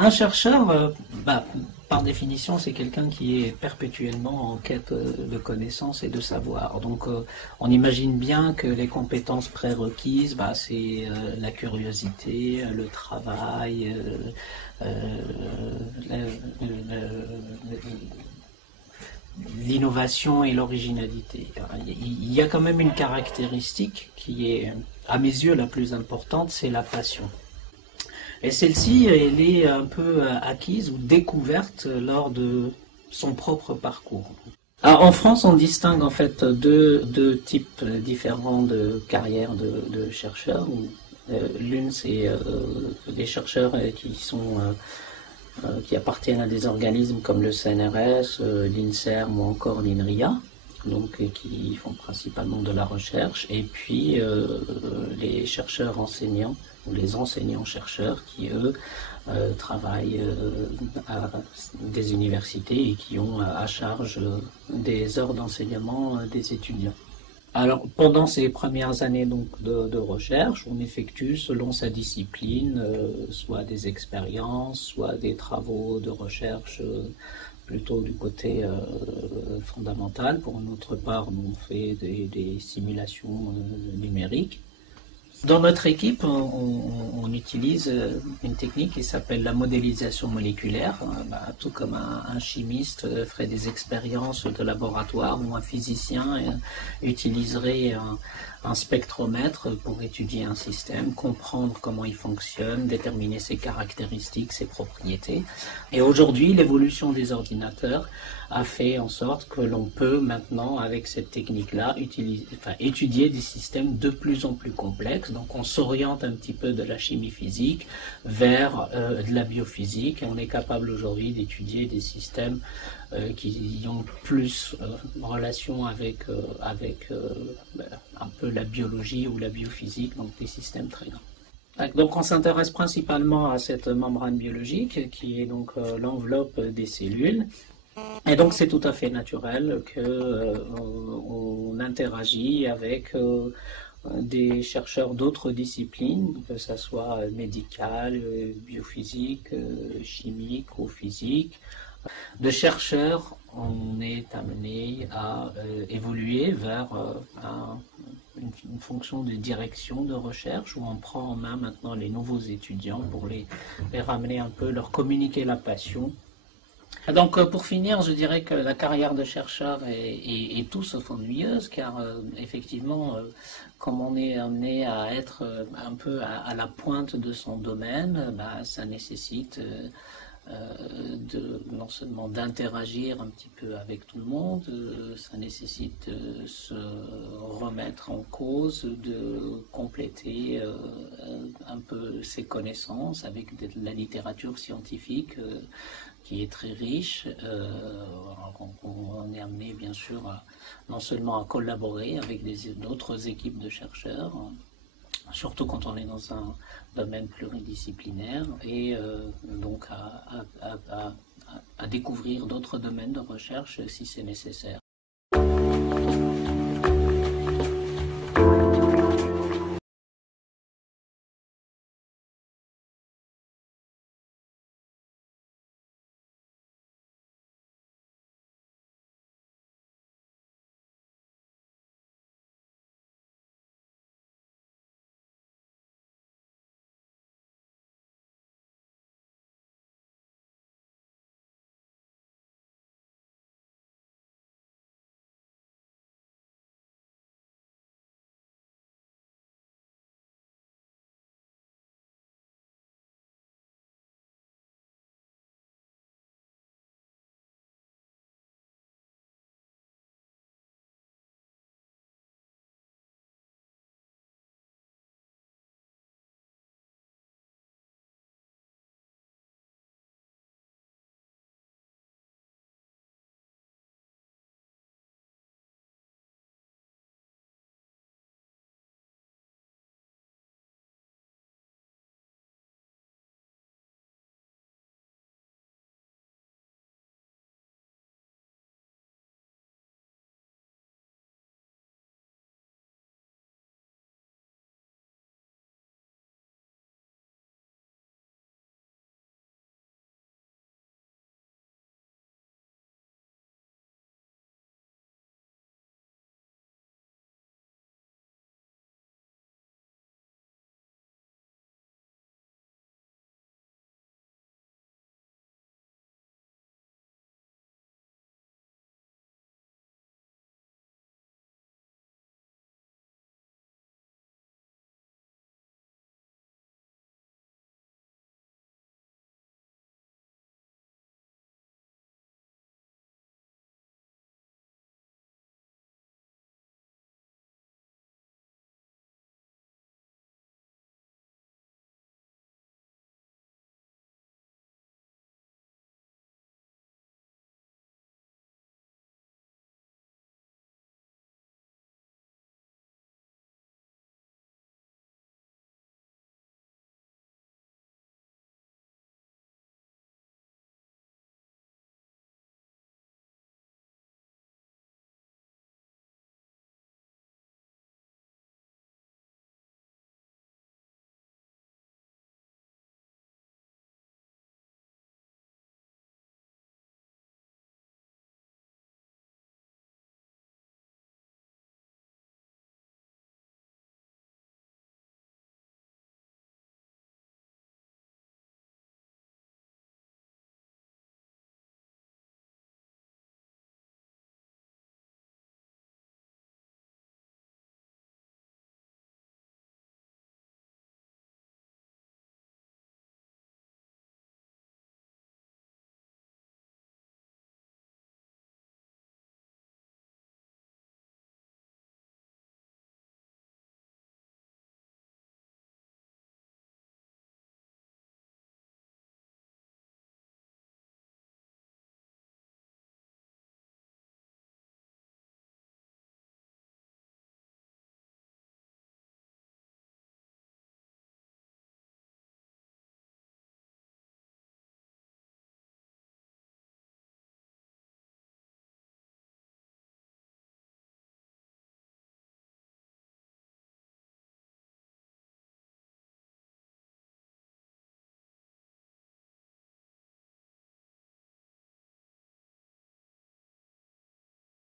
Un chercheur, par définition, c'est quelqu'un qui est perpétuellement en quête de connaissances et de savoir. Donc, on imagine bien que les compétences prérequises, c'est la curiosité, le travail, l'innovation et l'originalité. Il y a quand même une caractéristique qui est, à mes yeux, la plus importante, c'est la passion. Et celle-ci, elle est un peu acquise ou découverte lors de son propre parcours. Alors, en France, on distingue en fait deux types différents de carrières de chercheurs. L'une, c'est des chercheurs qui appartiennent à des organismes comme le CNRS, l'INSERM ou encore l'INRIA, donc qui font principalement de la recherche, et puis les chercheurs enseignants ou les enseignants-chercheurs qui, eux, travaillent à des universités et qui ont à charge des heures d'enseignement des étudiants. Alors, pendant ces premières années donc, de recherche, on effectue selon sa discipline soit des expériences, soit des travaux de recherche plutôt du côté fondamental. Pour notre part, on fait des simulations numériques. Dans notre équipe, on utilise une technique qui s'appelle la modélisation moléculaire. Tout comme un chimiste ferait des expériences de laboratoire ou un physicien utiliserait un spectromètre pour étudier un système, comprendre comment il fonctionne, déterminer ses caractéristiques, ses propriétés. Et aujourd'hui, l'évolution des ordinateurs a fait en sorte que l'on peut maintenant, avec cette technique-là, étudier des systèmes de plus en plus complexes. Donc on s'oriente un petit peu de la chimie physique vers de la biophysique, et on est capable aujourd'hui d'étudier des systèmes qui ont plus relation avec un peu la biologie ou la biophysique, donc des systèmes très grands. Donc on s'intéresse principalement à cette membrane biologique qui est donc l'enveloppe des cellules. Et donc c'est tout à fait naturel qu'on interagit avec des chercheurs d'autres disciplines, que ce soit médicales, biophysique, chimique ou physique. De chercheurs, on est amené à évoluer vers une fonction de direction de recherche où on prend en main maintenant les nouveaux étudiants pour les ramener un peu, leur communiquer la passion. Donc pour finir, je dirais que la carrière de chercheur est tout sauf ennuyeuse, car effectivement, comme on est amené à être un peu à la pointe de son domaine, ça nécessite non seulement d'interagir un petit peu avec tout le monde, ça nécessite de se remettre en cause, de compléter un peu ses connaissances avec de la littérature scientifique qui est très riche. On est amené bien sûr non seulement à collaborer avec d'autres équipes de chercheurs, surtout quand on est dans un domaine pluridisciplinaire, et donc à découvrir d'autres domaines de recherche si c'est nécessaire.